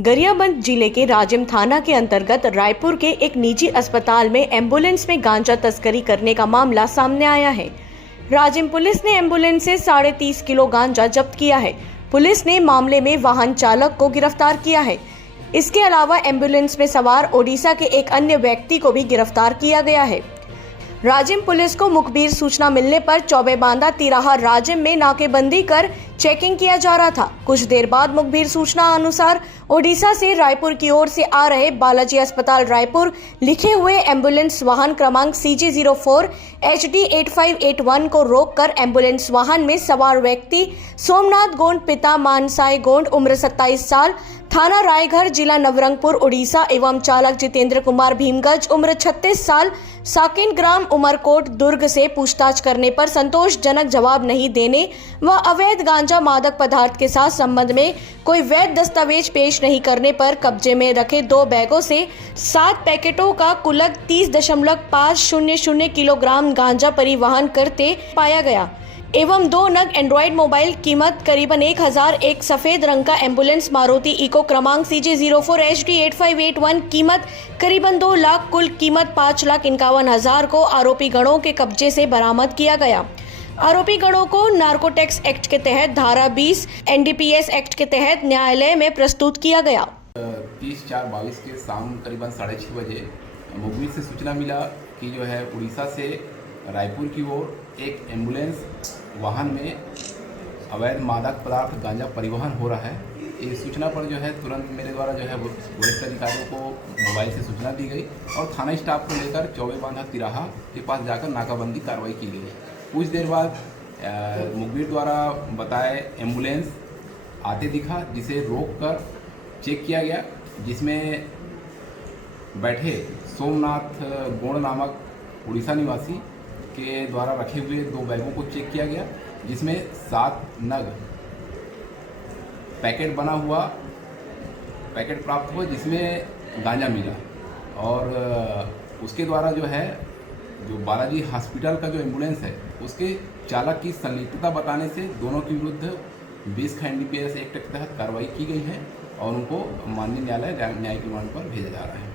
गरियाबंद जिले के राजिम थाना के अंतर्गत रायपुर के एक निजी अस्पताल में एम्बुलेंस में गांजा तस्करी करने का मामला सामने आया है। राजिम पुलिस ने एम्बुलेंस से 30.5 किलो गांजा जब्त किया है। पुलिस ने मामले में वाहन चालक को गिरफ्तार किया है। इसके अलावा एम्बुलेंस में सवार ओडिशा के एक अन्य व्यक्ति को भी गिरफ्तार किया गया है। राजिम पुलिस को मुखबिर सूचना मिलने पर चौबेबांधा तिराहा राजिम में नाकेबंदी कर चेकिंग किया जा रहा था। कुछ देर बाद मुखबिर सूचना अनुसार ओडिशा से रायपुर की ओर से आ रहे बालाजी अस्पताल रायपुर लिखे हुए एम्बुलेंस वाहन क्रमांक CG04 HD 8581 को रोककर एम्बुलेंस वाहन में सवार व्यक्ति सोमनाथ गोंड पिता मानसाई गोंड उम्र 27 साल थाना रायघर जिला नवरंगपुर उड़ीसा एवं चालक जितेंद्र कुमार भीमगज उम्र 36 साल साकिन ग्राम उमरकोट दुर्ग से पूछताछ करने पर संतोषजनक जवाब नहीं देने व अवैध गांजा मादक पदार्थ के साथ संबंध में कोई वैध दस्तावेज पेश नहीं करने पर कब्जे में रखे 2 बैगों से 7 पैकेटों का कुल 30.500 किलोग्राम गांजा परिवहन करते पाया गया एवं 2 नग एंड्रॉइड मोबाइल कीमत करीबन 1000, एक सफेद रंग का एम्बुलेंस मारुति इको क्रमांक CG04 HD 8581 कीमत करीबन 2 लाख, कुल कीमत 5,51,000 को आरोपी गणों के कब्जे से बरामद किया गया। आरोपी गणों को नार्कोटिक्स एक्ट के तहत धारा 20 NDPS एक्ट के तहत न्यायालय में प्रस्तुत किया गया। 30/4/22 के शाम करीबन 6:30 बजे मुखबिर से सूचना मिला कि जो है उड़ीसा से रायपुर की ओर एक एम्बुलेंस वाहन में अवैध मादक पदार्थ गांजा परिवहन हो रहा है। इस सूचना पर जो है तुरंत मेरे द्वारा जो है वरिष्ठ अधिकारियों को मोबाइल से सूचना दी गई और थाना स्टाफ को लेकर चौबेबांधा तिराहा के पास जाकर नाकाबंदी कार्रवाई की गई। कुछ देर बाद मुखबिर द्वारा बताए एम्बुलेंस आते दिखा, जिसे रोककर चेक किया गया, जिसमें बैठे सोमनाथ गोंड नामक उड़ीसा निवासी के द्वारा रखे हुए 2 बैगों को चेक किया गया, जिसमें 7 नग पैकेट बना हुआ पैकेट प्राप्त हुआ, जिसमें गांजा मिला और उसके द्वारा जो बालाजी हॉस्पिटल का जो एम्बुलेंस है उसके चालक की संलिप्तता बताने से दोनों के विरुद्ध 20 NDPS एक्ट के तहत कार्रवाई की गई है और उनको माननीय न्यायालय न्यायिक रिमांड पर भेजा जा रहा है।